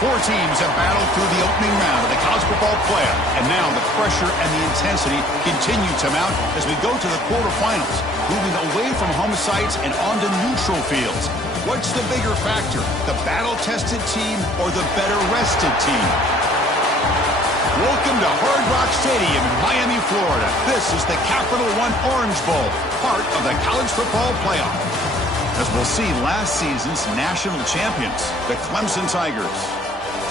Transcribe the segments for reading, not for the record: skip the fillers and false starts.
Four teams have battled through the opening round of the college football playoff, and now the pressure and the intensity continue to mount as we go to the quarterfinals, moving away from home sites and onto neutral fields. What's the bigger factor, the battle-tested team or the better-rested team? Welcome to Hard Rock Stadium in Miami, Florida. This is the Capital One Orange Bowl, part of the college football playoff. As we'll see, last season's national champions, the Clemson Tigers,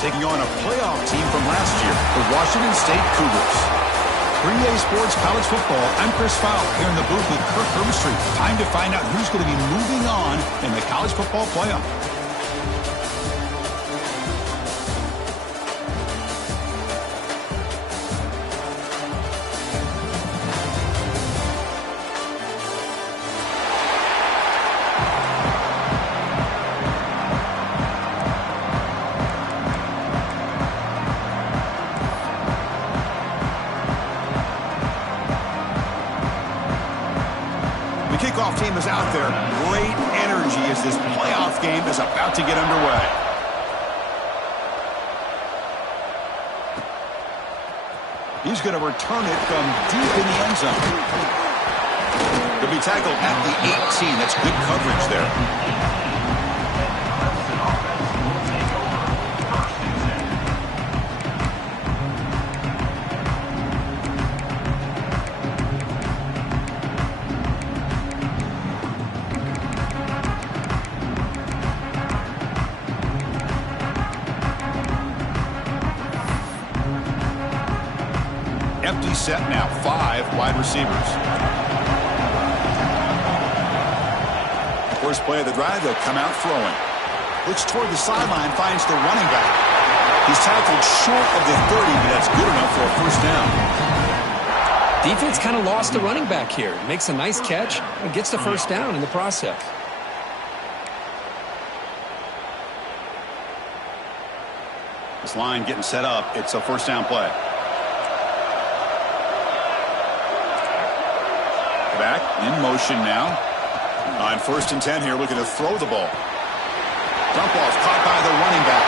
taking on a playoff team from last year, the Washington State Cougars. 3A Sports College Football, I'm Chris Fowler here in the booth with Kirk Herbstreit. Time to find out who's going to be moving on in the college football playoff. Kickoff team is out there. Great energy as this playoff game is about to get underway. He's going to return it from deep in the end zone. He'll be tackled at the 18. That's good coverage there. Empty set now, 5 wide receivers. First play of the drive, they'll come out throwing. Looks toward the sideline, finds the running back. He's tackled short of the 30, but that's good enough for a first down. Defense kind of lost the running back here. Makes a nice catch and gets the first down in the process. This line getting set up. It's a first down play. Back in motion now. On 1st and 10 here, looking to throw the ball. Dump ball's caught by the running back.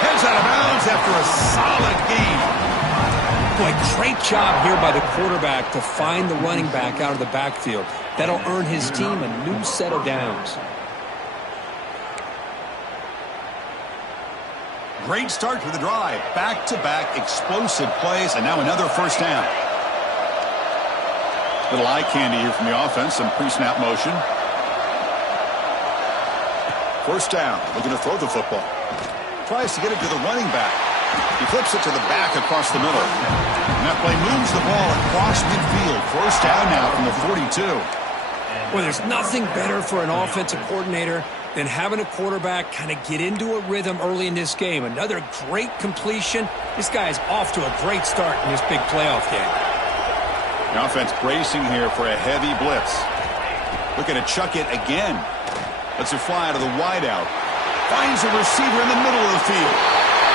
Heads out of bounds after a solid game. Boy, great job here by the quarterback to find the running back out of the backfield. That'll earn his team a new set of downs. Great start to the drive. Back-to-back explosive plays, and now another first down. Little eye candy here from the offense. Some pre-snap motion. First down. Looking to throw the football. Tries to get it to the running back. He flips it to the back across the middle. And that play moves the ball across midfield. First down now from the 42. Well, there's nothing better for an offensive coordinator than having a quarterback kind of get into a rhythm early in this game. Another great completion. This guy is off to a great start in this big playoff game. The offense bracing here for a heavy blitz. Looking to chuck it again. Lets it fly out of the wideout. Finds a receiver in the middle of the field.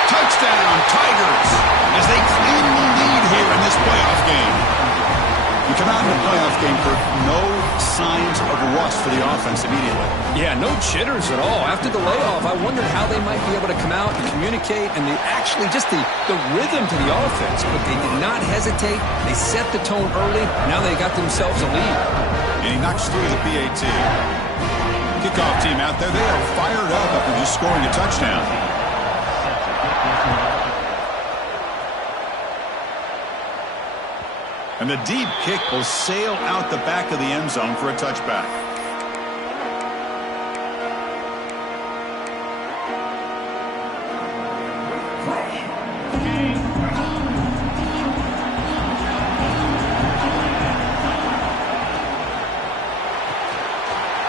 Touchdown, Tigers, as they claim the lead here in this playoff game. You come out in the playoff game for no signs of rust for the offense immediately. Yeah, no jitters at all. After the layoff, I wondered how they might be able to come out and communicate and actually just the rhythm to the offense. But they did not hesitate. They set the tone early. Now they got themselves a lead. And he knocks through the PAT. Kickoff team out there, they are fired up after just scoring a touchdown. And the deep kick will sail out the back of the end zone for a touchback.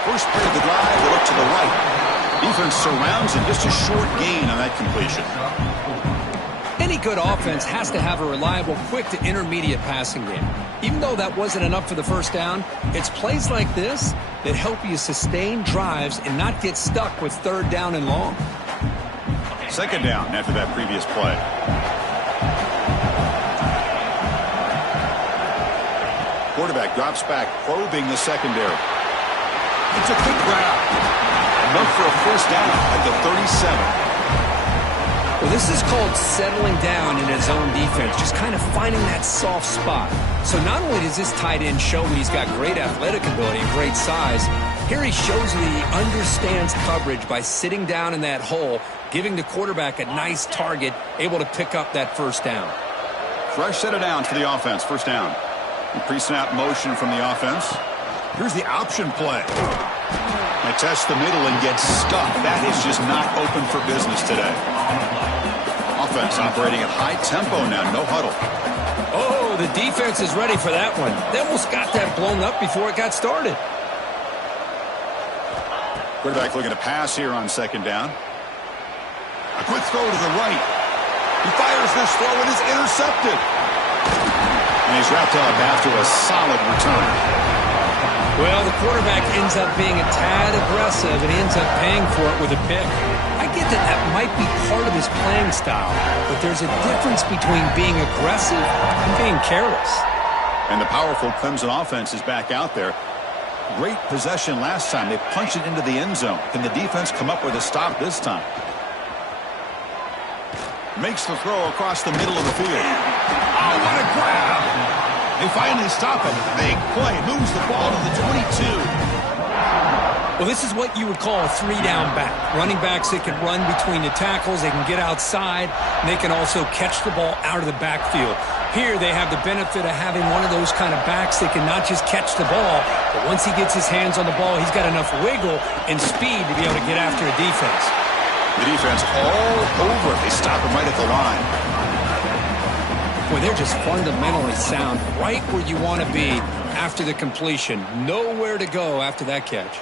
First play of the drive, they look to the right. Defense surrounds him, just a short gain on that completion. Any good offense has to have a reliable, quick to intermediate passing game. Even though that wasn't enough for the first down, it's plays like this that help you sustain drives and not get stuck with 3rd down and long. Second down after that previous play. Quarterback drops back, probing the secondary. It's a quick grab. Enough for a first down at the 37. Well, this is called settling down in his own defense, just kind of finding that soft spot. So not only does this tight end show he's got great athletic ability and great size, here he shows that he understands coverage by sitting down in that hole, giving the quarterback a nice target, able to pick up that first down. Fresh set of downs for the offense, first down. Pre-snap motion from the offense. Here's the option play. They test the middle and get stuck. That is just not open for business today. Offense operating at high tempo now, no huddle. Oh, the defense is ready for that one. They almost got that blown up before it got started. Quarterback looking to pass here on second down. A quick throw to the right. He fires this throw and is intercepted. And he's wrapped up after a solid return. Well, the quarterback ends up being a tad aggressive and ends up paying for it with a pick. I get that that might be part of his playing style, but there's a difference between being aggressive and being careless. And the powerful Clemson offense is back out there. Great possession last time. They punched it into the end zone. Can the defense come up with a stop this time? Makes the throw across the middle of the field. Oh, what a grab! They finally stop it. Big play. Moves the ball to the 22. Well, this is what you would call a three-down back. Running backs that can run between the tackles. They can get outside. And they can also catch the ball out of the backfield. Here they have the benefit of having one of those kind of backs that can not just catch the ball, but once he gets his hands on the ball, he's got enough wiggle and speed to be able to get after a defense. The defense all over it. They stop him right at the line. Boy, they're just fundamentally sound, right where you want to be after the completion. Nowhere to go after that catch.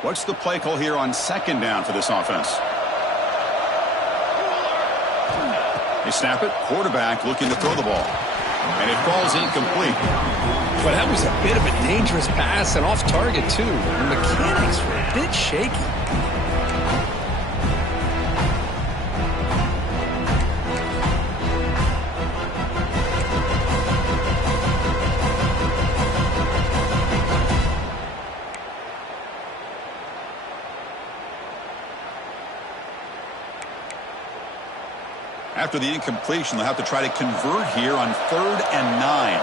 What's the play call here on second down for this offense? They snap it. Quarterback looking to throw the ball. And it falls incomplete. But that was a bit of a dangerous pass and off target, too. The mechanics were a bit shaky. After the incompletion, they'll have to try to convert here on 3rd and 9.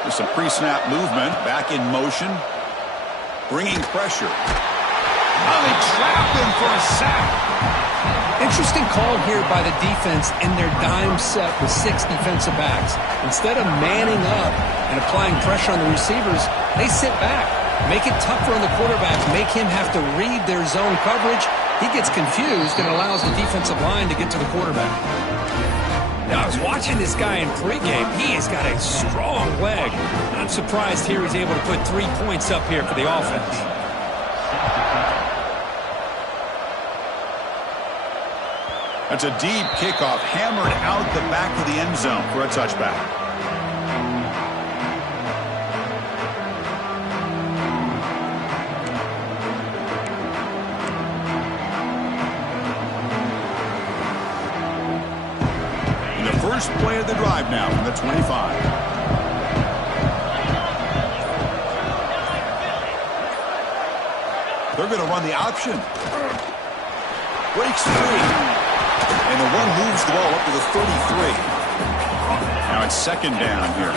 There's some pre-snap movement, back in motion, bringing pressure. Oh, they trap him for a sack. Interesting call here by the defense in their dime set with 6 defensive backs. Instead of manning up and applying pressure on the receivers, they sit back. Make it tougher on the quarterback. Make him have to read their zone coverage. He gets confused and allows the defensive line to get to the quarterback. Now, I was watching this guy in pregame. He has got a strong leg. I'm surprised here he's able to put 3 points up here for the offense. That's a deep kickoff, hammered out the back of the end zone for a touchback. First play of the drive now from the 25. They're going to run the option. Breaks free. And the one moves the ball up to the 33. Now it's second down here.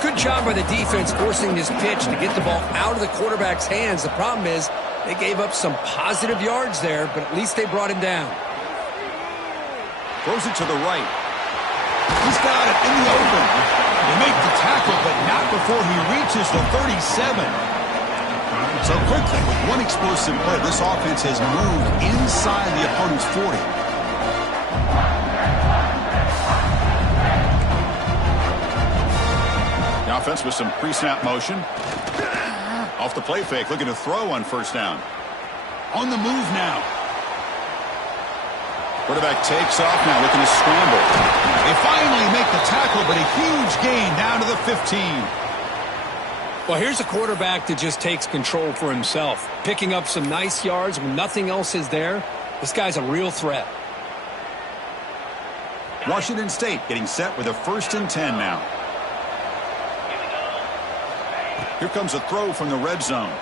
Good job by the defense forcing this pitch to get the ball out of the quarterback's hands. The problem is they gave up some positive yards there, but at least they brought him down. Throws it to the right. He's got it in the open. They make the tackle, but not before he reaches the 37. So quickly, with one explosive play, this offense has moved inside the opponent's 40. The offense with some pre-snap motion. Off the play fake, looking to throw on first down. On the move now. Quarterback takes off now, looking to scramble. They finally make the tackle, but a huge gain down to the 15. Well, here's a quarterback that just takes control for himself, picking up some nice yards when nothing else is there. This guy's a real threat. Washington State getting set with a 1st and 10 now. Here comes a throw from the red zone.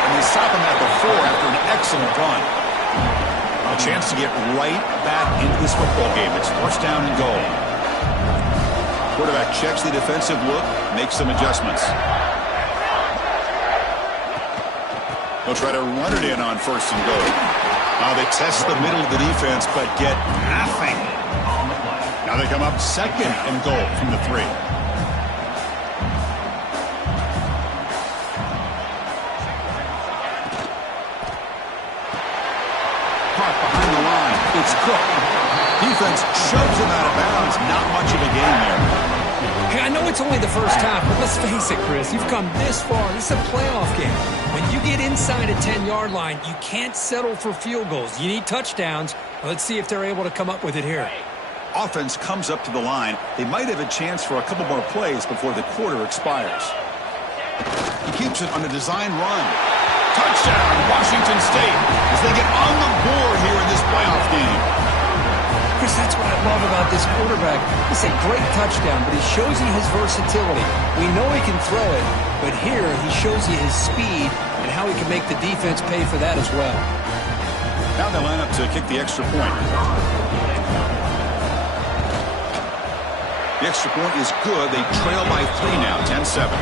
And they stop him at the 4 after an excellent run. A chance to get right back into this football game. It's 1st down and goal. Quarterback checks the defensive look, makes some adjustments. They'll try to run it in on 1st and goal. They test the middle of the defense, but get nothing. Now they come up 2nd and goal from the 3. Caught behind the line. It's Cook. Defense shoves him out of bounds. Not much of a gain there. Hey, I know it's only the first half, but let's face it, Chris. You've come this far. This is a playoff game. When you get inside a 10-yard line, you can't settle for field goals. You need touchdowns. Let's see if they're able to come up with it here. Offense comes up to the line. They might have a chance for a couple more plays before the quarter expires. He keeps it on a design run. Touchdown, Washington State, as they get on the board here in this playoff game. Chris, that's what I love about this quarterback. It's a great touchdown, but he shows you his versatility. We know he can throw it, but here he shows you his speed and how he can make the defense pay for that as well. Now they line up to kick the extra point. The extra point is good. They trail by 3 now, 10-7.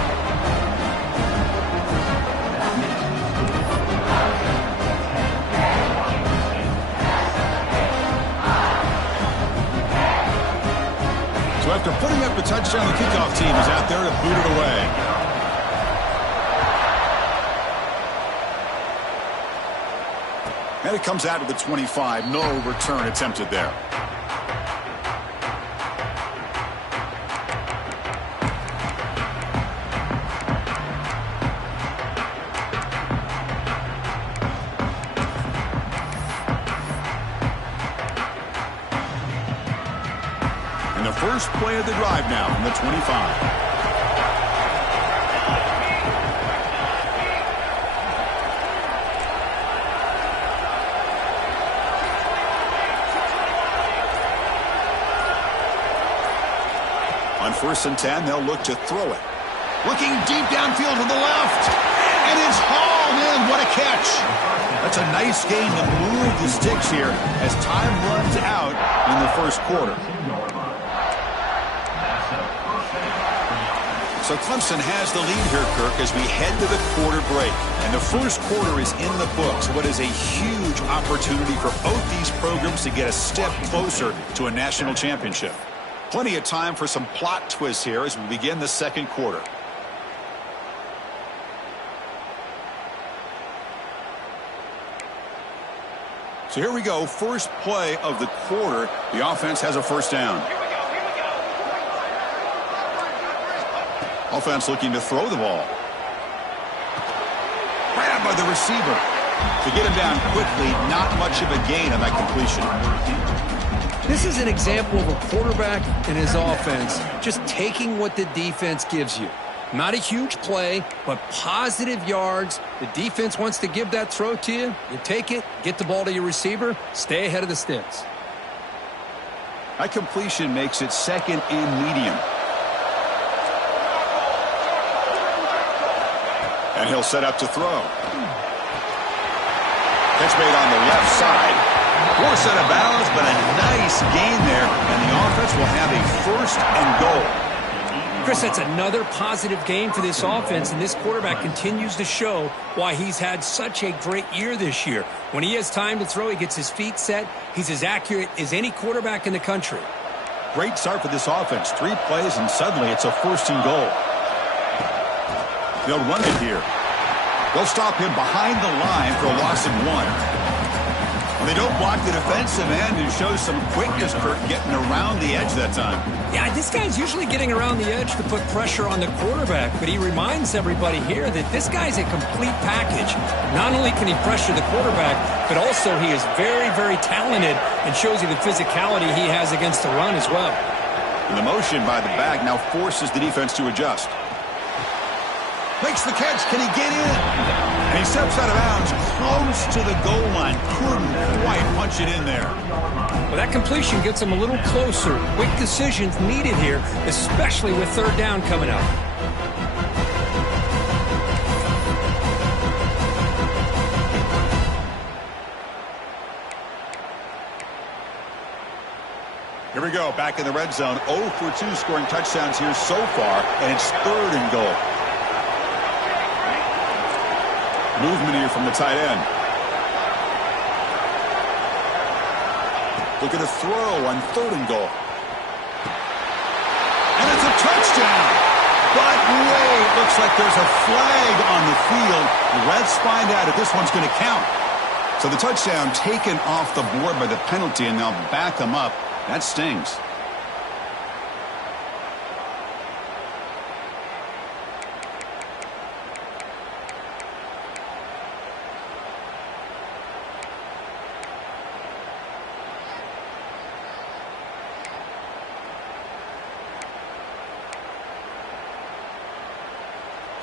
So after putting up a touchdown, the kickoff team is out there to boot it away. And it comes out to the 25. No return attempted there. First play of the drive now from the 25. On 1st and 10, they'll look to throw it. Looking deep downfield to the left. And it's hauled in. What a catch. That's a nice gain to move the sticks here as time runs out in the first quarter. So Clemson has the lead here, Kirk, as we head to the quarter break. And the first quarter is in the books. What is a huge opportunity for both these programs to get a step closer to a national championship. Plenty of time for some plot twists here as we begin the second quarter. So here we go. First play of the quarter. The offense has a 1st down. Offense looking to throw the ball. Grabbed by the receiver. To get him down quickly, not much of a gain on that completion. This is an example of a quarterback and his offense just taking what the defense gives you. Not a huge play, but positive yards. The defense wants to give that throw to you. You take it, get the ball to your receiver, stay ahead of the sticks. That completion makes it 2nd and medium. And he'll set up to throw. Catch made on the left side. Forced out of bounds, but a nice gain there. And the offense will have a 1st and goal. Chris, that's another positive game for this offense, and this quarterback continues to show why he's had such a great year this year. When he has time to throw, he gets his feet set. He's as accurate as any quarterback in the country. Great start for this offense. 3 plays, and suddenly it's a 1st and goal. They'll run it here. They'll stop him behind the line for a loss of 1. Well, they don't block the defensive end and show some quickness for getting around the edge that time. Yeah, this guy's usually getting around the edge to put pressure on the quarterback, but he reminds everybody here that this guy's a complete package. Not only can he pressure the quarterback, but also he is very, very talented and shows you the physicality he has against the run as well. And the motion by the back now forces the defense to adjust. Makes the catch. Can he get in? And he steps out of bounds close to the goal line. Couldn't quite punch it in there. Well, that completion gets him a little closer. Quick decisions needed here, especially with third down coming up. Here we go, back in the red zone. 0 for 2 scoring touchdowns here so far, and it's 3rd and goal. Movement here from the tight end. Look at a throw on 3rd and goal. And it's a touchdown. But wait, looks like there's a flag on the field. Let's find out if this one's going to count. So the touchdown taken off the board by the penalty, and they'll back them up. That stings.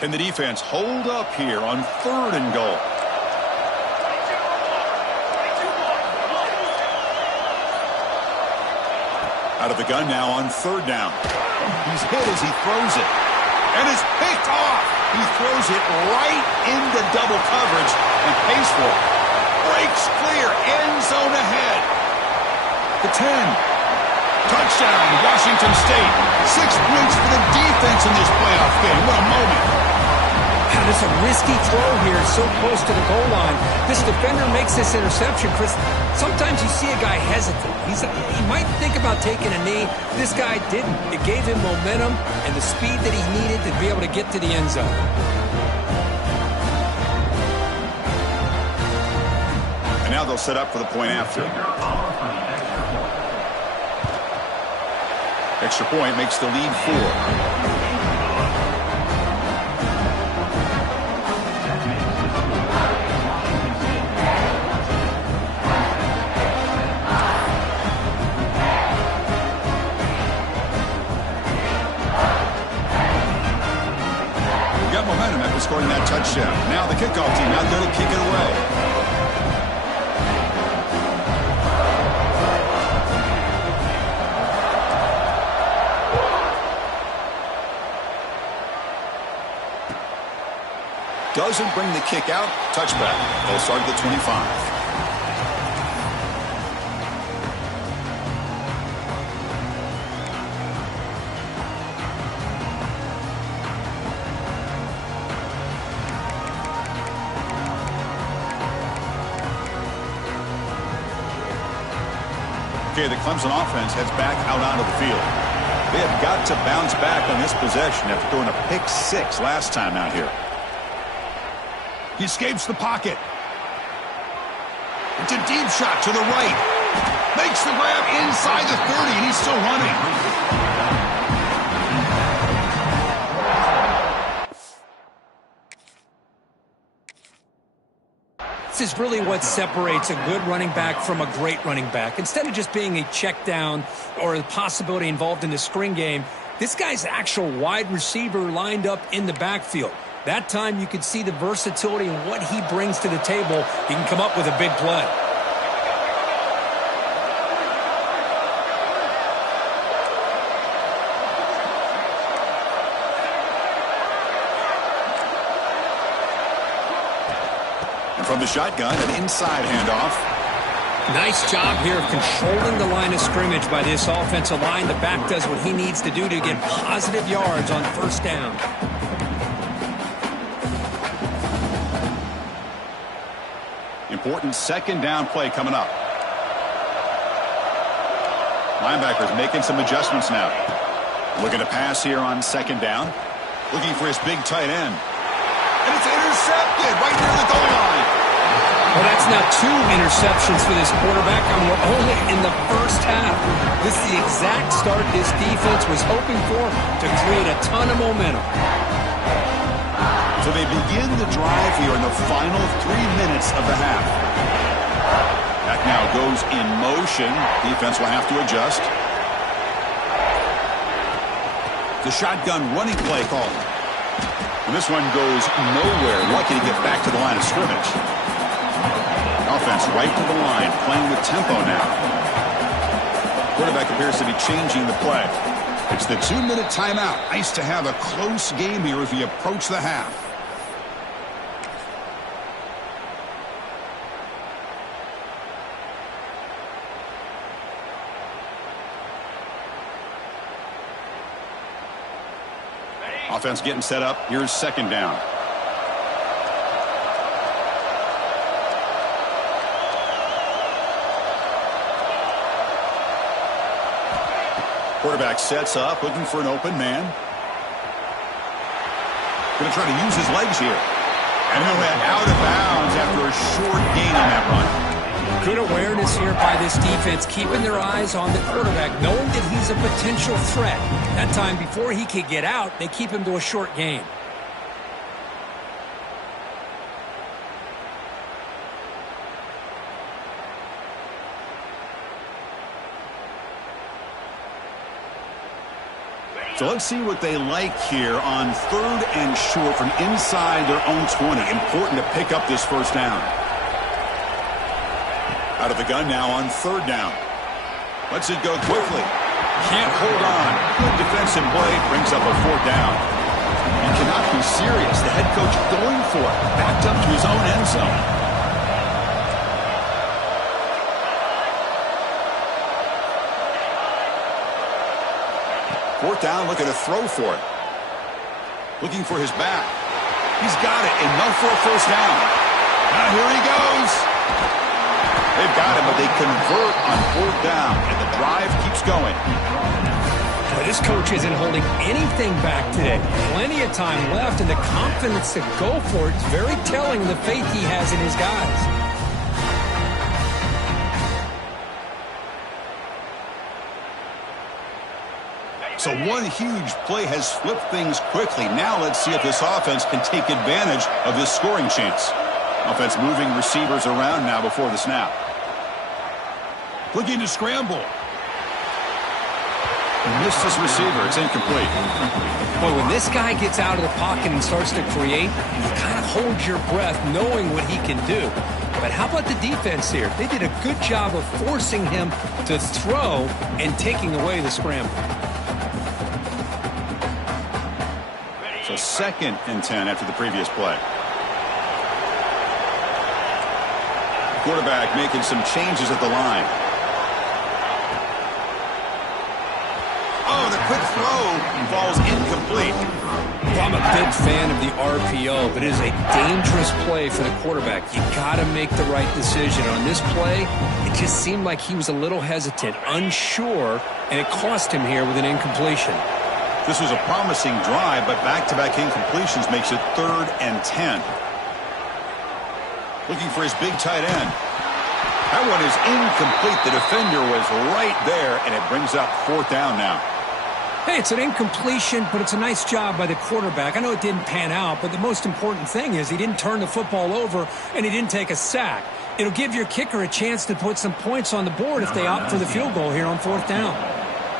Can the defense hold up here on 3rd and goal? Out of the gun now on 3rd down. He's hit as he throws it. And it's picked off. He throws it right into double coverage and pays for it. Breaks clear. End zone ahead. The 10. Touchdown, Washington State. 6 points for the defense in this playoff game. What a moment. God, it's a risky throw here, so close to the goal line. This defender makes this interception, Chris. Sometimes you see a guy hesitate. He might think about taking a knee. This guy didn't. It gave him momentum and the speed that he needed to be able to get to the end zone. And now they'll set up for the point after. Extra point makes the lead 4. Momentum after scoring that touchdown. Now the kickoff team out there to kick it away. Doesn't bring the kick out. Touchback. They'll start at the 25. Okay, the Clemson offense heads back out onto the field. They have got to bounce back on this possession after throwing a pick 6 last time out here. He escapes the pocket. It's a deep shot to the right. Makes the grab inside the 30, and he's still running. This is really what separates a good running back from a great running back. Instead of just being a check down or a possibility involved in the screen game, this guy's actual wide receiver lined up in the backfield. That time you could see the versatility and what he brings to the table. He can come up with a big play. From the shotgun, an inside handoff. Nice job here of controlling the line of scrimmage by this offensive line. The back does what he needs to do to get positive yards on 1st down. Important 2nd down play coming up. Linebackers making some adjustments now. Looking to pass here on 2nd down. Looking for his big tight end. And it's intercepted right near the goal line. Well, that's now 2 interceptions for this quarterback, and we're only in the 1st half. This is the exact start this defense was hoping for to create a ton of momentum. So they begin the drive here in the final 3 minutes of the half. That now goes in motion. Defense will have to adjust. The shotgun running play call. And this one goes nowhere. Lucky to get back to the line of scrimmage. Offense right to the line, playing with tempo now. Quarterback appears to be changing the play. It's the 2-minute timeout. Nice to have a close game here as we approach the half. Offense getting set up. Here's second down. Quarterback sets up, looking for an open man. Going to try to use his legs here. And he'll head out of bounds after a short gain on that run. Good awareness here by this defense, keeping their eyes on the quarterback, knowing that he's a potential threat. That time before he could get out, they keep him to a short gain. So let's see what they like here on 3rd and short from inside their own 20. Important to pick up this first down. Out of the gun now on 3rd down. Lets it go quickly. Can't hold on. Good defensive play. Brings up a 4th down. You cannot be serious. The head coach going for it. Backed up to his own end zone. Fourth down, looking to throw for it. Looking for his back. He's got it. Enough for a first down. Now here he goes. They've got him, but they convert on 4th down, and the drive keeps going. But this coach isn't holding anything back today. Plenty of time left, and the confidence to go for it is very telling of the faith he has in his guys. So one huge play has flipped things quickly. Now let's see if this offense can take advantage of this scoring chance. Offense moving receivers around now before the snap. Looking to scramble. Missed his receiver. It's incomplete. Boy, when this guy gets out of the pocket and starts to create, you kind of hold your breath knowing what he can do. But how about the defense here? They did a good job of forcing him to throw and taking away the scramble. So 2nd and 10 after the previous play. Quarterback making some changes at the line. Oh, the quick throw falls incomplete. Well, I'm a big fan of the RPO, but it is a dangerous play for the quarterback. You got to make the right decision. On this play, it just seemed like he was a little hesitant, unsure, and it cost him here with an incompletion. This was a promising drive, but back-to-back incompletions makes it 3rd and 10. Looking for his big tight end. That one is incomplete. The defender was right there, and it brings up 4th down now. Hey, it's an incompletion, but it's a nice job by the quarterback. I know it didn't pan out, but the most important thing is he didn't turn the football over, and he didn't take a sack. It'll give your kicker a chance to put some points on the board if they opt for the field goal here on 4th down.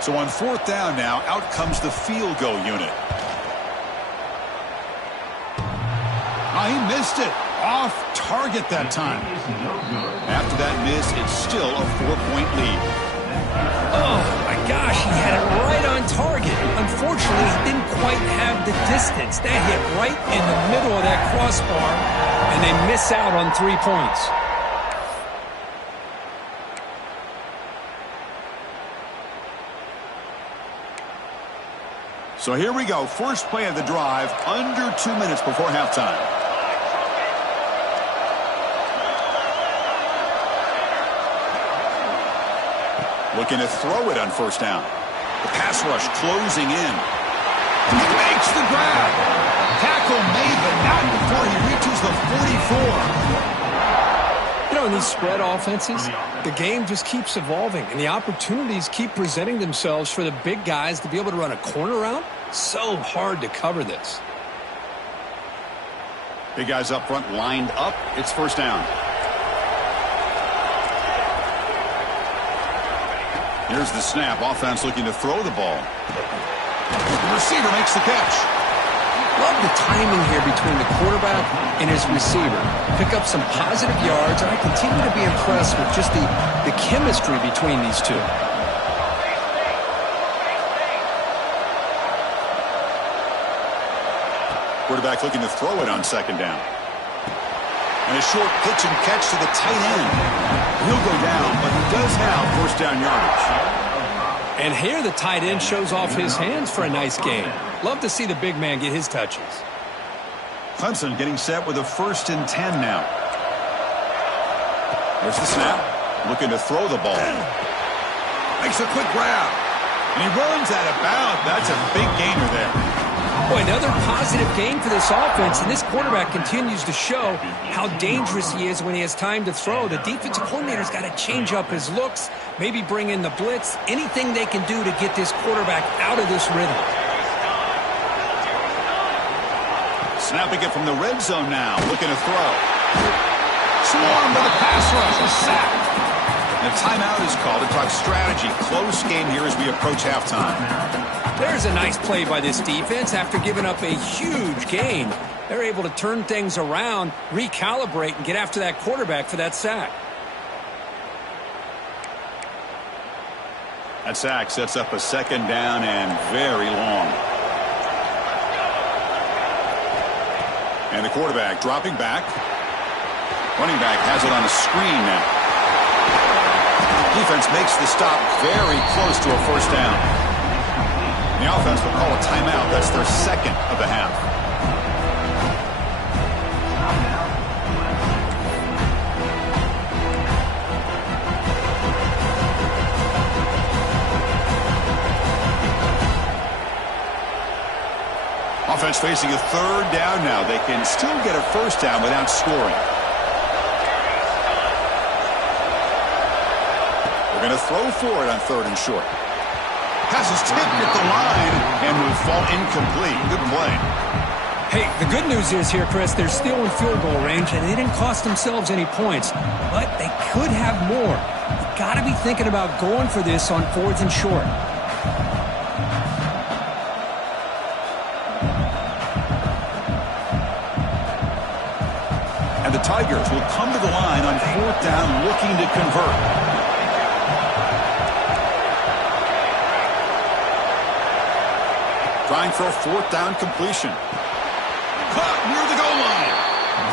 So on 4th down now, out comes the field goal unit. Oh, he missed it. Off target that time. After that miss, it's still a 4-point lead. Oh, my gosh, he had it right on target. Unfortunately, he didn't quite have the distance. That hit right in the middle of that crossbar, and they miss out on 3 points. So here we go. First play of the drive, under 2 minutes before halftime. Looking to throw it on 1st down. The pass rush closing in. He makes the grab. Tackle made, but not before he reaches the 44. You know, in these spread offenses, the game just keeps evolving, and the opportunities keep presenting themselves for the big guys to be able to run a corner route. So hard to cover this. Big guys up front lined up. It's 1st down. Here's the snap. Offense looking to throw the ball. The receiver makes the catch. Love the timing here between the quarterback and his receiver. Pick up some positive yards, and I continue to be impressed with just the chemistry between these two. Quarterback looking to throw it on second down. And a short pitch and catch to the tight end. He'll go down, but he does have first down yardage. And here the tight end shows off his hands for a nice gain. Love to see the big man get his touches. Clemson getting set with a 1st and 10 now. There's the snap. Looking to throw the ball. Makes a quick grab. And he runs out of bounds. That's a big gainer there. Boy, another positive gain for this offense, and this quarterback continues to show how dangerous he is when he has time to throw. The defensive coordinator's got to change up his looks, maybe bring in the blitz, anything they can do to get this quarterback out of this rhythm. Snapping it from the red zone now, looking to throw. Swarm with a pass rush, a sack. And a timeout is called to talk strategy. Close game here as we approach halftime. There's a nice play by this defense. After giving up a huge gain, they're able to turn things around, recalibrate, and get after that quarterback for that sack. That sack sets up a second down and very long. And the quarterback dropping back. Running back has it on a screen now. Defense makes the stop very close to a first down. The offense will call a timeout. That's their second of the half. Offense facing a 3rd down now. They can still get a first down without scoring. We're going to throw for it on 3rd and short. Pass is tipped at the line and will fall incomplete. Good play. Hey, the good news is here, Chris, they're still in field goal range, and they didn't cost themselves any points. But they could have more. You've got to be thinking about going for this on 4th and short. And the Tigers will come to the line on 4th down looking to convert. Trying for a 4th down completion. Caught near the goal line.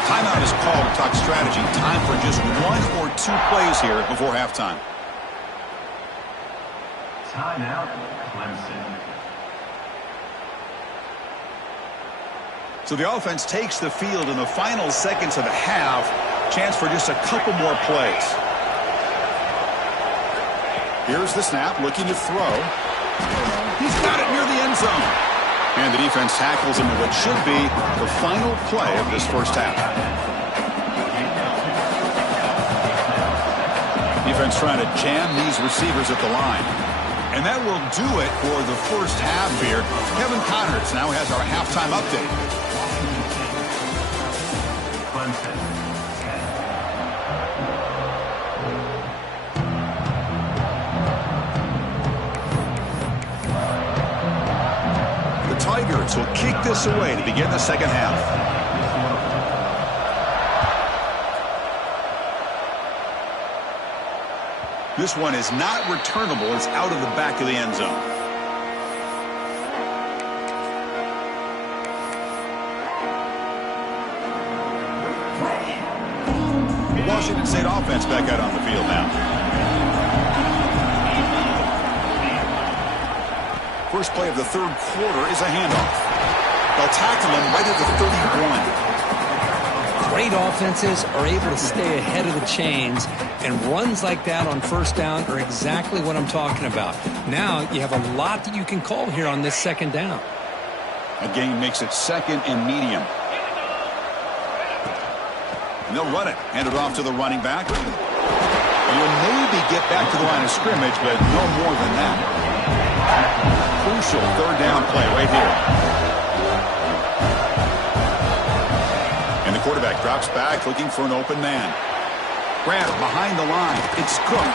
Timeout is called to talk strategy. Time for just 1 or 2 plays here before halftime. Timeout, Clemson. So the offense takes the field in the final seconds of the half. Chance for just a couple more plays. Here's the snap, looking to throw. He's got it near the end zone. And the defense tackles him in what should be the final play of this first half. Defense trying to jam these receivers at the line. And that will do it for the first half here. Kevin Connors now has our halftime update. Tigers will kick this away to begin the second half. This one is not returnable. It's out of the back of the end zone. The Washington State offense back out on the field now. First play of the 3rd quarter is a handoff. They'll tackle him right at the 31. Great offenses are able to stay ahead of the chains, and runs like that on 1st down are exactly what I'm talking about. Now you have a lot that you can call here on this 2nd down. That gain makes it 2nd and medium. And they'll run it. Hand it off to the running back. And will maybe get back to the line of scrimmage, but no more than that. Crucial 3rd down play right here. And the quarterback drops back looking for an open man. Grant behind the line. It's Cook.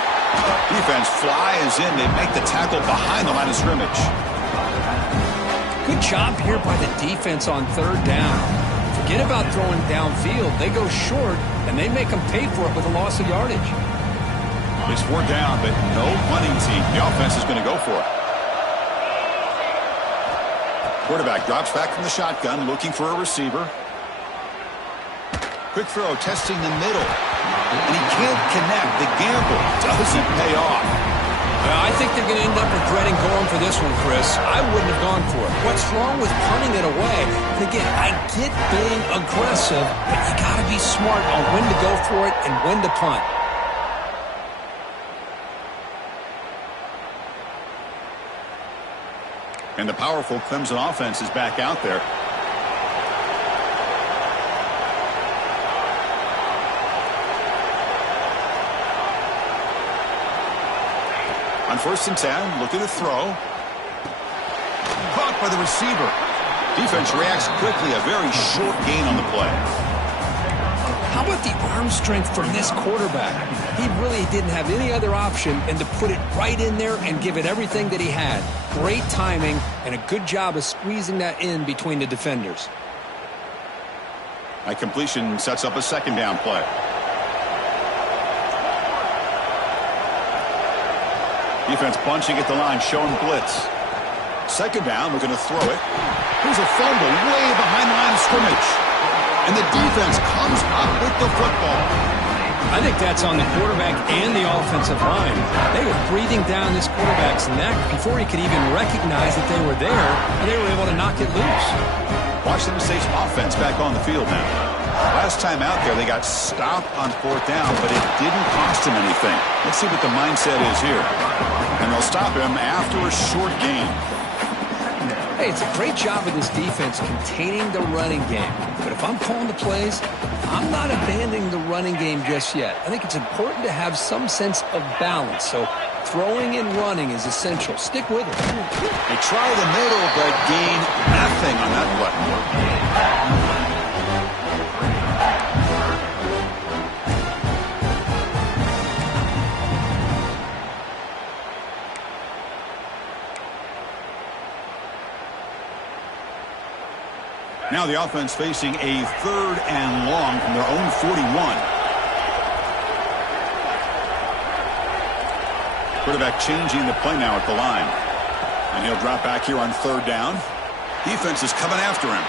Defense flies in. They make the tackle behind the line of scrimmage. Good job here by the defense on third down. Forget about throwing downfield. They go short, and they make them pay for it with a loss of yardage. It's 4th down, but no punting team. The offense is going to go for it. Quarterback drops back from the shotgun, looking for a receiver. Quick throw, testing the middle. And he can't connect. The gamble doesn't pay off. I think they're going to end up regretting going for this one, Chris. I wouldn't have gone for it. What's wrong with punting it away? And again, I get being aggressive, but you got to be smart on when to go for it and when to punt. And the powerful Clemson offense is back out there. On 1st and 10, look at the throw. Caught by the receiver. Defense reacts quickly, a very short gain on the play. How about the arm strength from this quarterback? He really didn't have any other option than to put it right in there and give it everything that he had. Great timing and a good job of squeezing that in between the defenders. That completion sets up a 2nd down play. Defense bunching at the line, showing blitz. 2nd down, we're going to throw it. Here's a fumble way behind the line of scrimmage. And the defense comes up with the football. I think that's on the quarterback and the offensive line. They were breathing down this quarterback's neck before he could even recognize that they were there, and they were able to knock it loose. Washington State's offense back on the field now. Last time out there, they got stopped on 4th down, but it didn't cost him anything. Let's see what the mindset is here. And they'll stop him after a short gain. Hey, it's a great job of this defense containing the running game. But if I'm calling the plays, I'm not abandoning the running game just yet. I think it's important to have some sense of balance. So throwing and running is essential. Stick with it. They try the middle, but gain nothing on that play. Now the offense facing a 3rd and long from their own 41. Quarterback changing the play now at the line. And he'll drop back here on 3rd down. Defense is coming after him.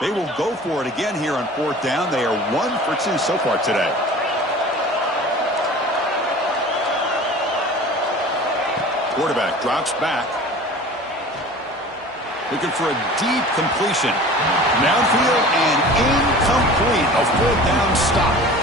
They will go for it again here on 4th down. They are 1 for 2 so far today. Quarterback drops back. Looking for a deep completion. Downfield and incomplete. A 4th down stop.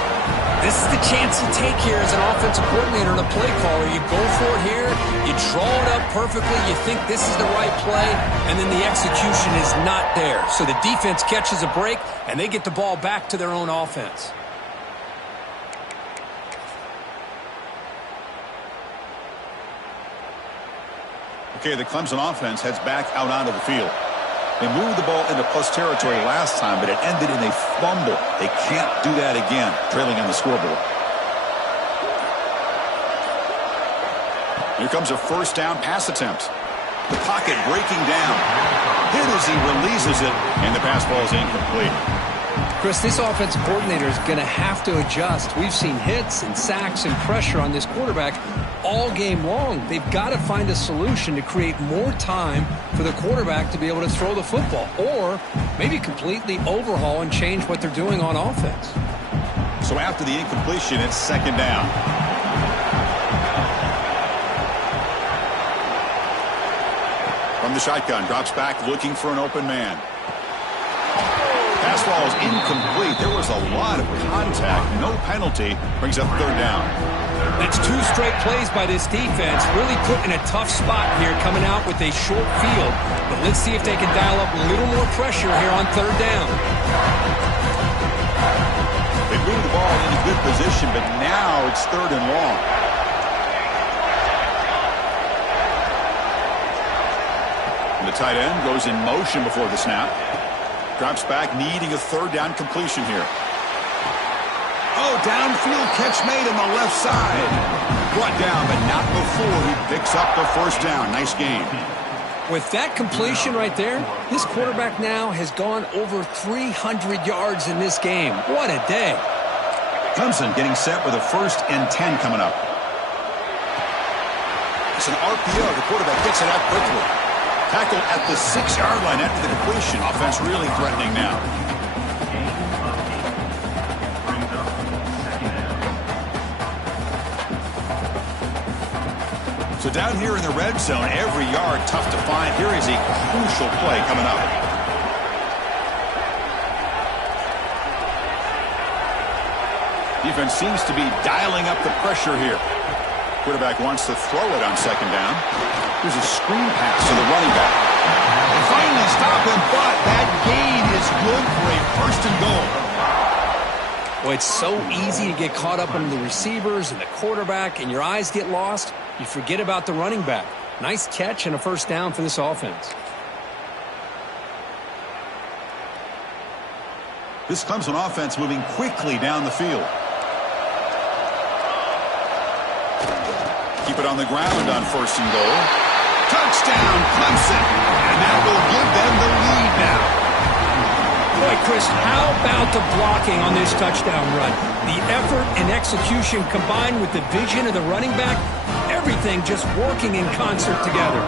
This is the chance you take here as an offensive coordinator and a play caller. You go for it here, you draw it up perfectly, you think this is the right play, and then the execution is not there. So the defense catches a break, and they get the ball back to their own offense. Okay, the Clemson offense heads back out onto the field. They moved the ball into plus territory last time, but it ended in a fumble. They can't do that again, trailing on the scoreboard. Here comes a 1st down pass attempt. The pocket breaking down. Hit as he releases it, and the pass ball is incomplete. Chris, this offensive coordinator is going to have to adjust. We've seen hits and sacks and pressure on this quarterback all game long. They've got to find a solution to create more time for the quarterback to be able to throw the football, or maybe completely overhaul and change what they're doing on offense. So after the incompletion, it's 2nd down. From the shotgun, drops back looking for an open man. Pass ball is incomplete. There was a lot of contact. No penalty. Brings up 3rd down. That's 2 straight plays by this defense. Really put in a tough spot here coming out with a short field. But let's see if they can dial up a little more pressure here on 3rd down. They moved the ball into good position, but now it's 3rd and long. And the tight end goes in motion before the snap. Drops back, needing a 3rd down completion here. Oh, downfield catch made on the left side. Brought down, but not before he picks up the 1st down. Nice game. With that completion right there, this quarterback now has gone over 300 yards in this game. What a day. Clemson getting set with a 1st and 10 coming up. It's an RPO. The quarterback gets it out quickly. Tackled at the 6-yard line after the completion. Offense really threatening now. So down here in the red zone, every yard tough to find. Here is a crucial play coming up. Defense seems to be dialing up the pressure here. Quarterback wants to throw it on 2nd down. Here's a screen pass to the running back. They finally stop him, but that gain is good for a 1st and goal. Well, it's so easy to get caught up on the receivers and the quarterback, and your eyes get lost. You forget about the running back. Nice catch and a 1st down for this offense. This Clemson offense moving quickly down the field. Keep it on the ground on 1st and goal. Touchdown, Clemson. And that will give them the lead now. Boy, Chris, how about the blocking on this touchdown run? The effort and execution combined with the vision of the running back, everything just working in concert together.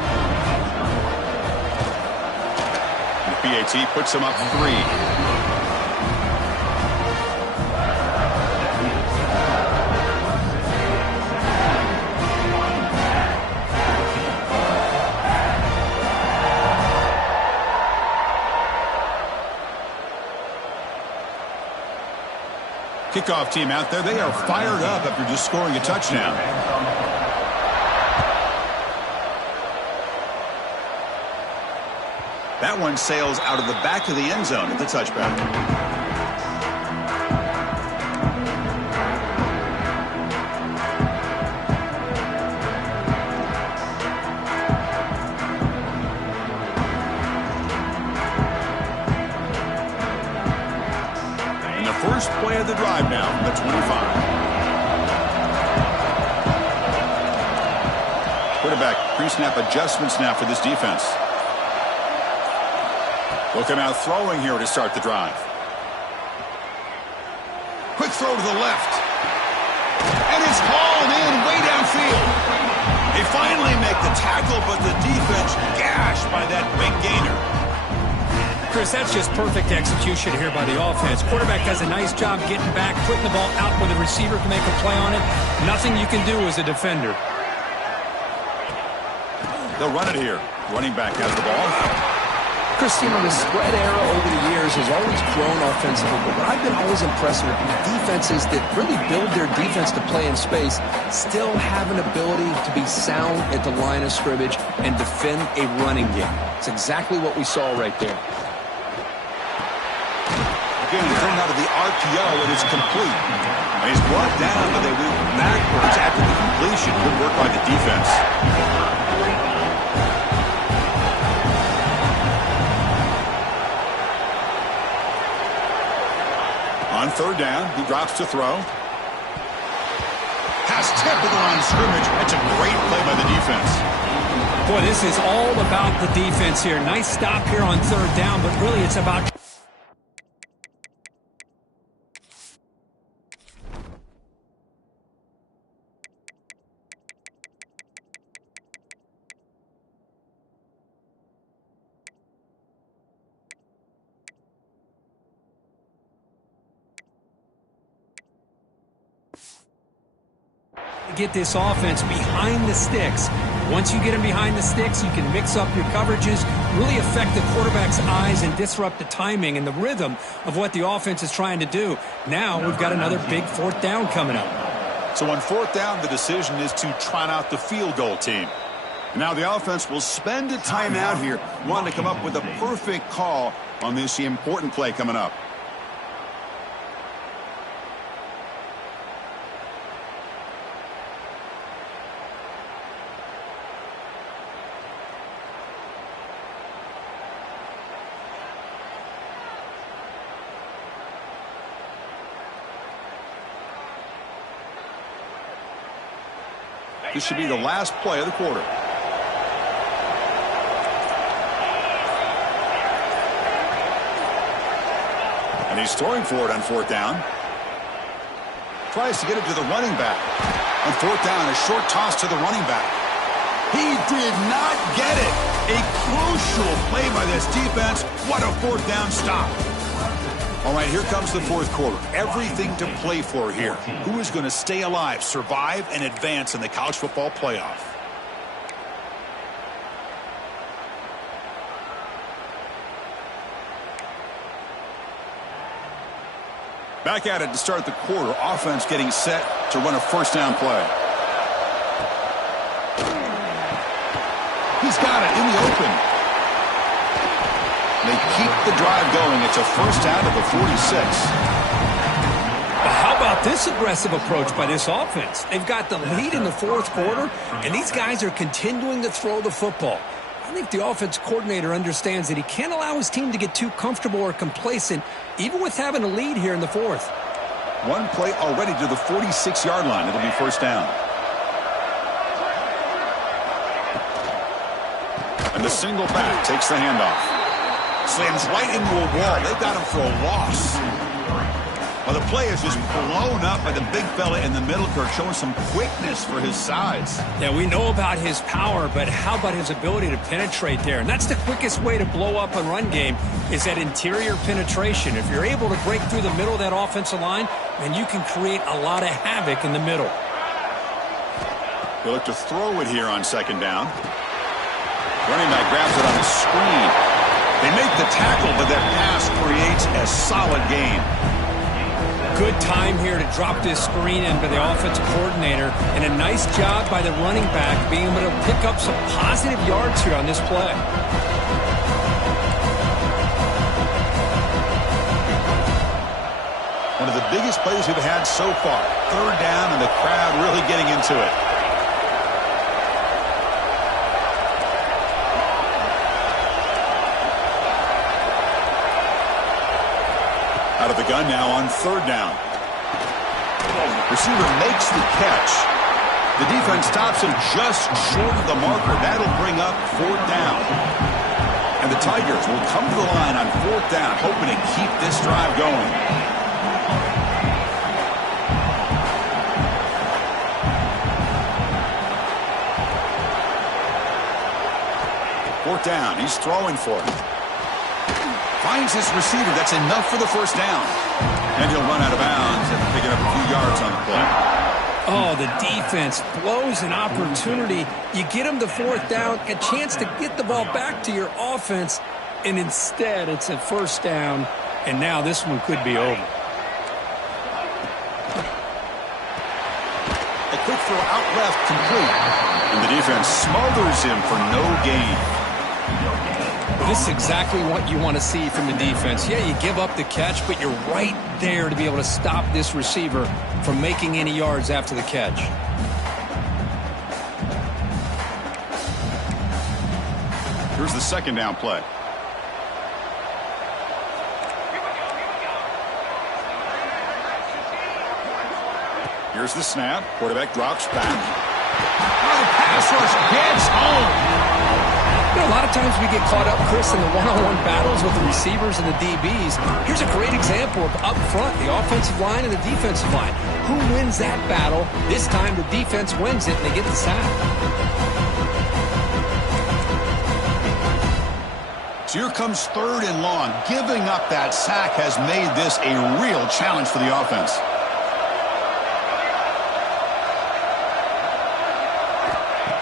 The PAT puts them up 3. Kickoff team out there. They are fired up after just scoring a touchdown. That one sails out of the back of the end zone at the touchback. First play of the drive now from the 25. Quarterback pre-snap adjustments now for this defense. They'll come out throwing here to start the drive. Quick throw to the left. And it's hauled in way downfield. They finally make the tackle, but the defense gashed by that big gainer. Chris, that's just perfect execution here by the offense. Quarterback does a nice job getting back, putting the ball out where the receiver can make a play on it. Nothing you can do as a defender. They'll run it here. Running back has the ball. Chris, you know, the spread era over the years has always grown offensively, but what I've been always impressed with defenses that really build their defense to play in space still have an ability to be sound at the line of scrimmage and defend a running game. It's exactly what we saw right there. Again, thrown out of the RPO, and it's complete. And he's brought down, but they move backwards after the completion. Good work by the defense. On 3rd down, he drops to throw. Pass tipped at the line of scrimmage. That's a great play by the defense. Boy, this is all about the defense here. Nice stop here on 3rd down, but really it's about... get this offense behind the sticks. Once you get them behind the sticks, you can mix up your coverages, really affect the quarterback's eyes and disrupt the timing and the rhythm of what the offense is trying to do. Now we've got another big 4th down coming up. So on 4th down, the decision is to trot out the field goal team. Now the offense will spend a timeout here, wanting to come up with a perfect call on this important play coming up. This should be the last play of the quarter. And he's throwing for it on 4th down. Tries to get it to the running back. On 4th down, a short toss to the running back. He did not get it. A crucial play by this defense. What a 4th down stop. All right, here comes the 4th quarter. Everything to play for here. Who is going to stay alive, survive, and advance in the college football playoff? Back at it to start the quarter. Offense getting set to run a 1st down play. He's got it in the open. They keep the drive going. It's a 1st down to the 46. How about this aggressive approach by this offense? They've got the lead in the 4th quarter, and these guys are continuing to throw the football. I think the offense coordinator understands that he can't allow his team to get too comfortable or complacent, even with having a lead here in the 4th. One play already to the 46-yard line. It'll be 1st down. And the single back takes the handoff. Slams right into a wall. They've got him for a loss. Well, the play is just blown up by the big fella in the middle, Kirk, showing some quickness for his size. Yeah, we know about his power, but how about his ability to penetrate there? And that's the quickest way to blow up a run game, is that interior penetration. If you're able to break through the middle of that offensive line, then you can create a lot of havoc in the middle. He'll look to throw it here on 2nd down. Running back grabs it on the screen. They make the tackle, but that pass creates a solid gain. Good time here to drop this screen in by the offensive coordinator, and a nice job by the running back being able to pick up some positive yards here on this play. One of the biggest plays we've had so far. 3rd down, and the crowd really getting into it. Out of the gun now on 3rd down. Receiver makes the catch. The defense stops him just short of the marker. That'll bring up 4th down. And the Tigers will come to the line on 4th down, hoping to keep this drive going. Fourth down. He's throwing for it. Finds his receiver. That's enough for the 1st down. And he'll run out of bounds and pick it up a few yards on the play. Oh, the defense blows an opportunity. You get them to 4th down, a chance to get the ball back to your offense, and instead it's a 1st down, and now this one could be over. A quick throw out left, complete. And the defense smothers him for no gain. This is exactly what you want to see from the defense. Yeah, you give up the catch, but you're right there to be able to stop this receiver from making any yards after the catch. Here's the 2nd down play. Here's the snap. Quarterback drops back. Oh, the pass rush gets home. You know, a lot of times we get caught up, Chris, in the one-on-one battles with the receivers and the DBs. Here's a great example of up front, the offensive line and the defensive line. Who wins that battle? This time the defense wins it, and they get the sack. So here comes 3rd and long. Giving up that sack has made this a real challenge for the offense.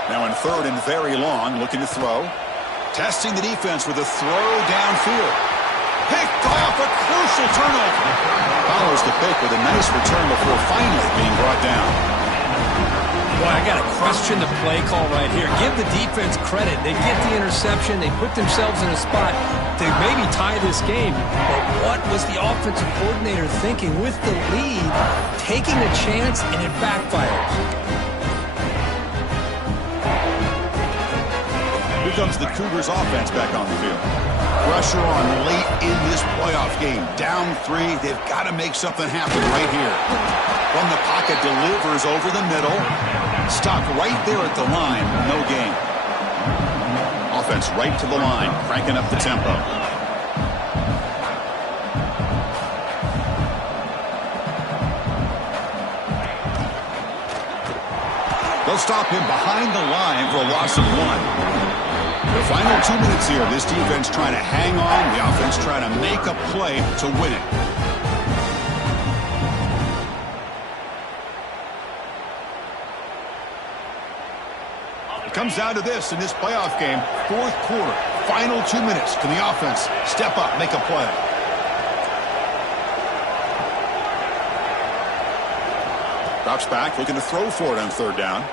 Now in 3rd and very long, looking to throw. Testing the defense with a throw downfield. Picked off, a crucial turnover. Follows the pick with a nice return before finally being brought down. Boy, I got to question the play call right here. Give the defense credit. They get the interception. They put themselves in a spot to maybe tie this game. But what was the offensive coordinator thinking with the lead, taking a chance, and it backfires? Here comes the Cougars offense back on the field. Pressure on late in this playoff playoff game. Down 3. They've got to make something happen right here. From the pocket, delivers over the middle. Stopped right there at the line. No gain. Offense right to the line, cranking up the tempo. They'll stop him behind the line for a loss of 1. The final 2 minutes here. This defense trying to hang on. The offense trying to make a play to win it. It comes down to this in this playoff game. Fourth quarter. Final 2 minutes. Can the offense step up, make a play? Drops back, looking to throw for it on third down.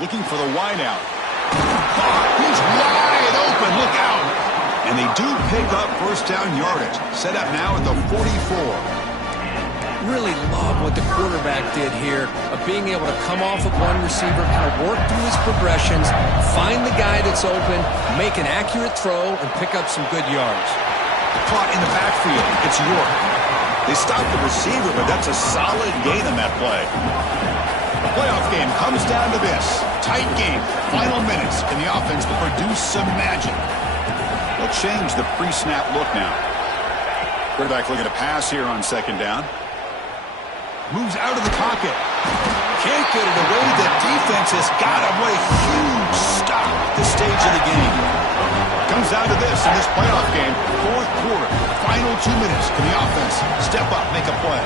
Looking for the wide out. He's wide open. Look out. And they do pick up first down yardage. Set up now at the 44. Really love what the quarterback did here of being able to come off of one receiver, kind of work through his progressions, find the guy that's open, make an accurate throw, and pick up some good yards. Caught in the backfield. It's York. They stopped the receiver, but that's a solid gain on that play. The playoff game comes down to this. Tight game. Final minutes. Can the offense produce some magic? They'll change the pre-snap look now. Quarterback looking to pass here on second down. Moves out of the pocket. Can't get it away. The defense has got him. What a huge stop at this stage of the game. Comes down to this in this playoff game. Fourth quarter. Final 2 minutes. Can the offense step up, make a play?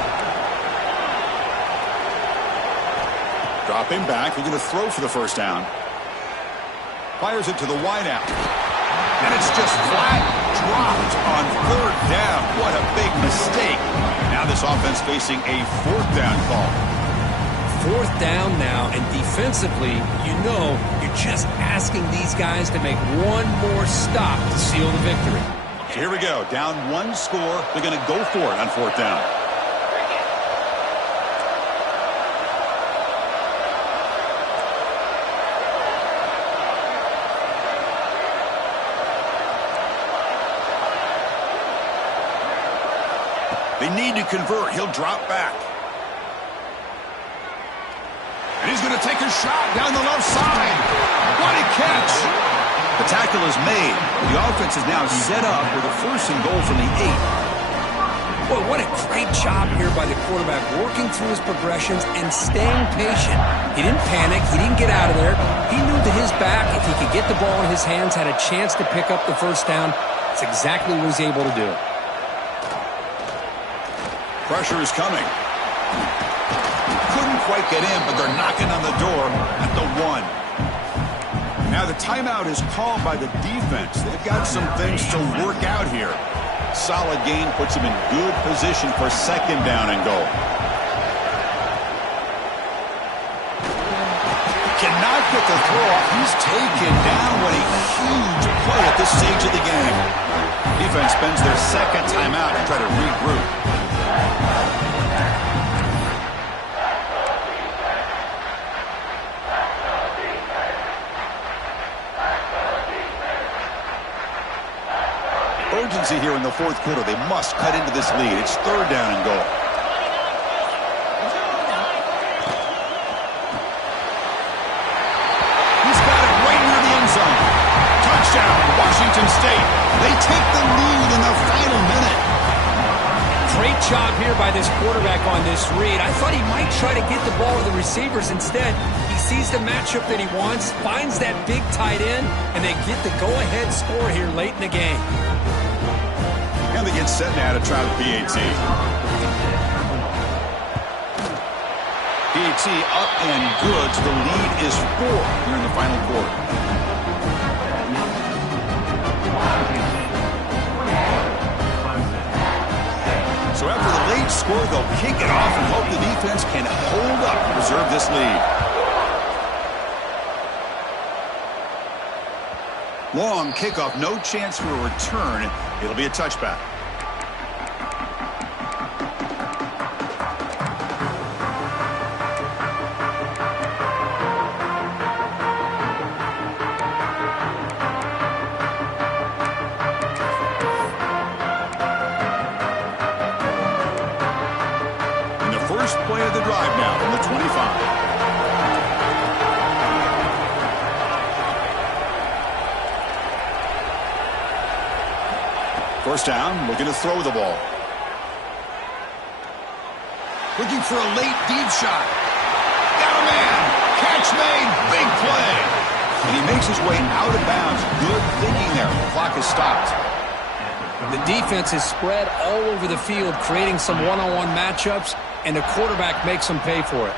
Drop him back. We're going to throw for the first down. Fires it to the wideout. And it's just flat dropped on third down. What a big mistake. Now this offense facing a fourth down call. Fourth down now, and defensively, you know you're just asking these guys to make one more stop to seal the victory. So here we go. Down 1 score. They're going to go for it on fourth down. They need to convert. He'll drop back. And he's going to take a shot down the left side. What a catch. The tackle is made. The offense is now set up with a first and goal from the 8. Boy, what a great job here by the quarterback, working through his progressions and staying patient. He didn't panic. He didn't get out of there. He knew that his back, if he could get the ball in his hands, had a chance to pick up the first down. That's exactly what he was able to do. Pressure is coming. Couldn't quite get in, but they're knocking on the door at the 1. Now the timeout is called by the defense. They've got some things to work out here. Solid gain puts them in good position for second down and goal. Cannot get the throw off. He's taken down. What a huge play at this stage of the game. Defense spends their second timeout to try to regroup. Urgency here in the fourth quarter. They must cut into this lead. It's third down and goal. He's got it right near the end zone. Touchdown, Washington State. They take the lead in the final minute. Great job here by this quarterback on this read. I thought he might try to get the ball to the receivers. Instead, he sees the matchup that he wants, finds that big tight end, and they get the go-ahead score here late in the game. And they get set now to try the PAT. PAT up and good. So the lead is 4 here in the final quarter. So after the late score, they'll kick it off and hope the defense can hold up to preserve this lead. Long kickoff, no chance for a return. It'll be a touchback. First down, looking to throw the ball. Looking for a late deep shot. Got a man. Catch made. Big play. And he makes his way out of bounds. Good thinking there. The clock is stopped. The defense is spread all over the field, creating some one-on-one matchups, and the quarterback makes them pay for it.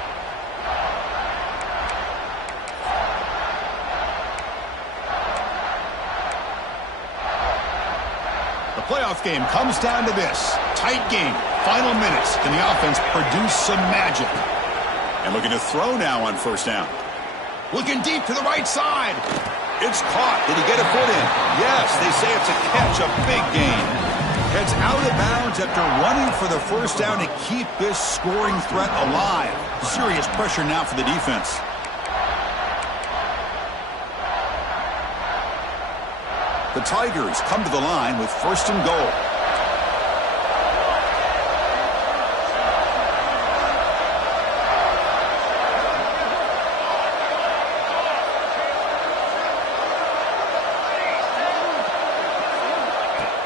The playoff game comes down to this. Tight game. Final minutes. Can the offense produce some magic? And looking to throw now on first down. Looking deep to the right side. It's caught. Did he get a foot in? Yes, they say it's a catch, a big gain. Heads out of bounds after running for the first down to keep this scoring threat alive. Serious pressure now for the defense. The Tigers come to the line with first and goal.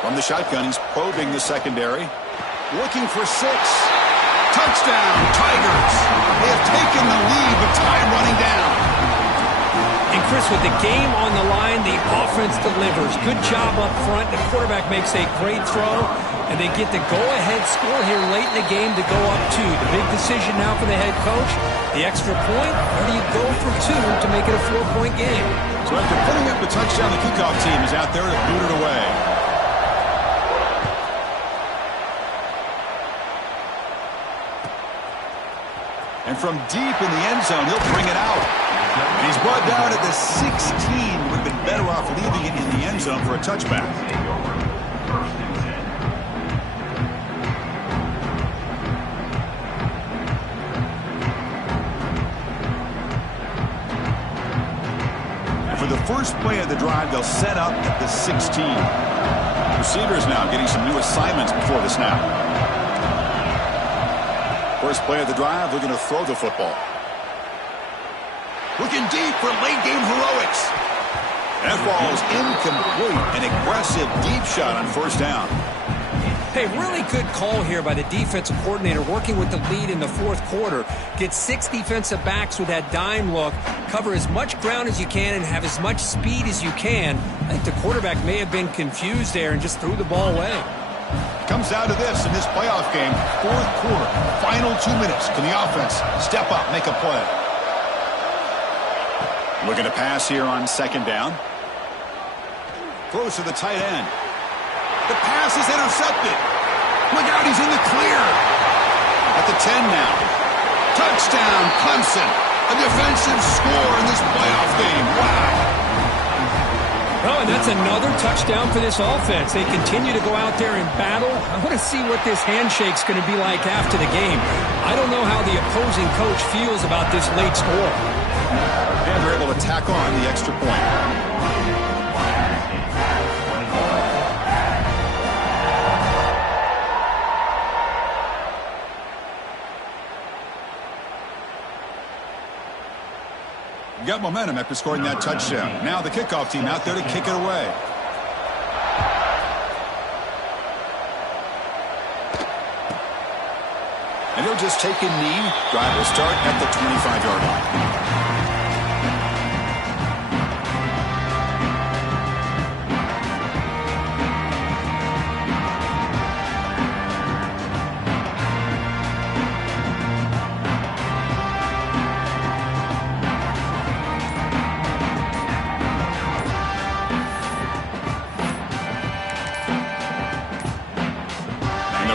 From the shotgun, he's probing the secondary. Looking for 6. Touchdown, Tigers. They have taken the lead, but time running down. And Chris, with the game on the line, the offense delivers. Good job up front. The quarterback makes a great throw, and they get the go-ahead score here late in the game to go up 2. The big decision now for the head coach, the extra point, or do you go for 2 to make it a 4-point game? So after putting up the touchdown, the kickoff team is out there to boot it away. And from deep in the end zone, he'll bring it out. And he's brought down at the 16. Would have been better off leaving it in the end zone for a touchback. And for the first play of the drive, they'll set up at the 16. Receivers now getting some new assignments before the snap. First play of the drive, looking to throw the football. Looking deep for late-game heroics. That ball is incomplete. An aggressive deep shot on first down. Hey, really good call here by the defensive coordinator working with the lead in the fourth quarter. Get 6 defensive backs with that dime look. Cover as much ground as you can and have as much speed as you can. I think the quarterback may have been confused there and just threw the ball away. Comes down to this in this playoff game. Fourth quarter, final 2 minutes. Can the offense step up, make a play? Looking to pass here on second down. Throws to the tight end. The pass is intercepted. Look out, he's in the clear. At the 10 now. Touchdown, Clemson. A defensive score in this playoff game. Wow. Oh, and that's another touchdown for this offense. They continue to go out there and battle. I want to see what this handshake's going to be like after the game. I don't know how the opposing coach feels about this late score. And they're able to tack on the extra point. Got momentum after scoring that touchdown. Now the kickoff team out there to kick it away. And he'll just take a knee. Drive will start at the 25-yard line.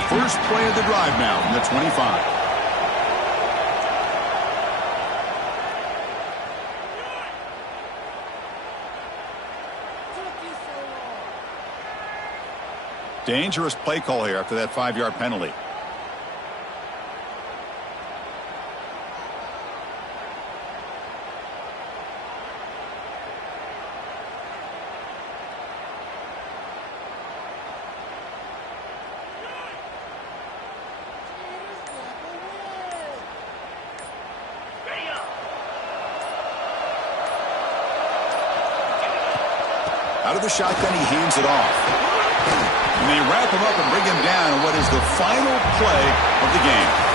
First play of the drive now from the 25. Dangerous play call here after that 5-yard penalty. Out of the shotgun, he hands it off. And they wrap him up and bring him down in what is the final play of the game.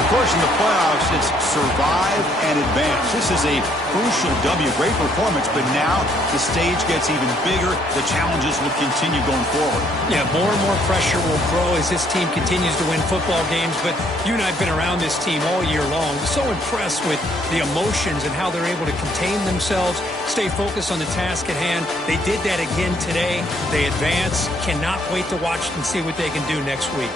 Of course, in the playoffs, it's survive and advance. This is a crucial W. Great performance, but now the stage gets even bigger. The challenges will continue going forward. Yeah, more and more pressure will grow as this team continues to win football games. But you and I have been around this team all year long. So impressed with the emotions and how they're able to contain themselves, stay focused on the task at hand. They did that again today. They advance. Cannot wait to watch and see what they can do next week.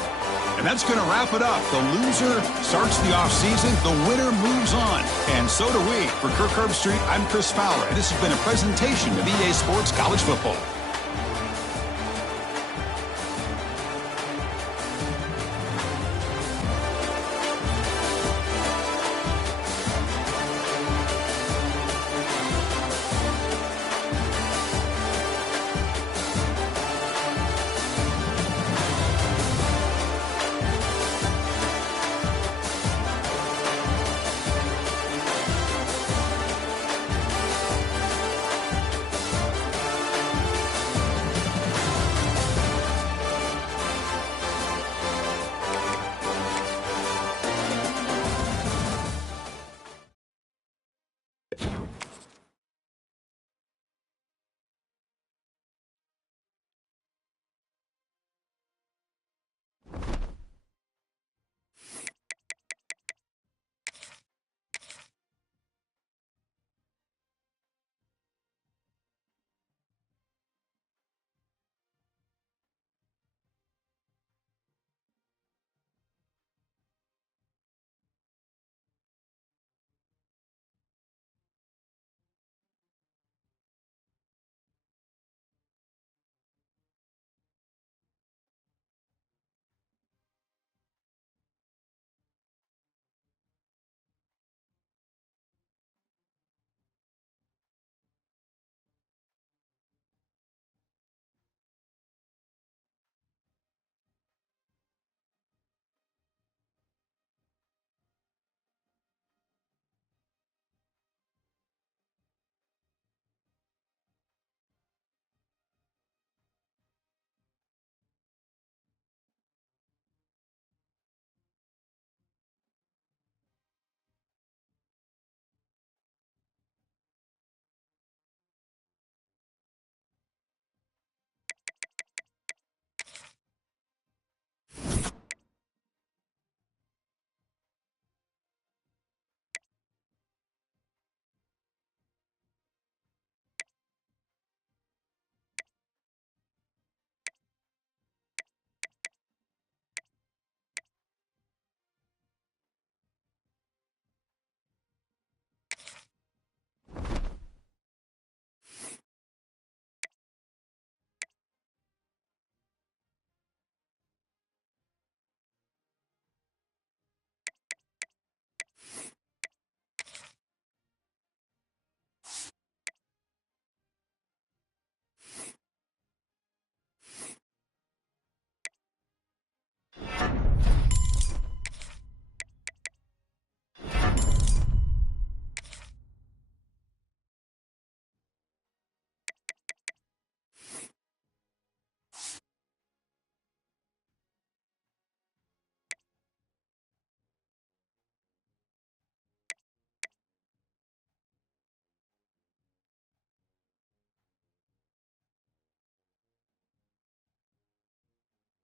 And that's going to wrap it up. The loser starts the offseason. The winner moves on. And so do we. For Kirk Herbstreit, I'm Chris Fowler. And this has been a presentation of EA Sports College Football.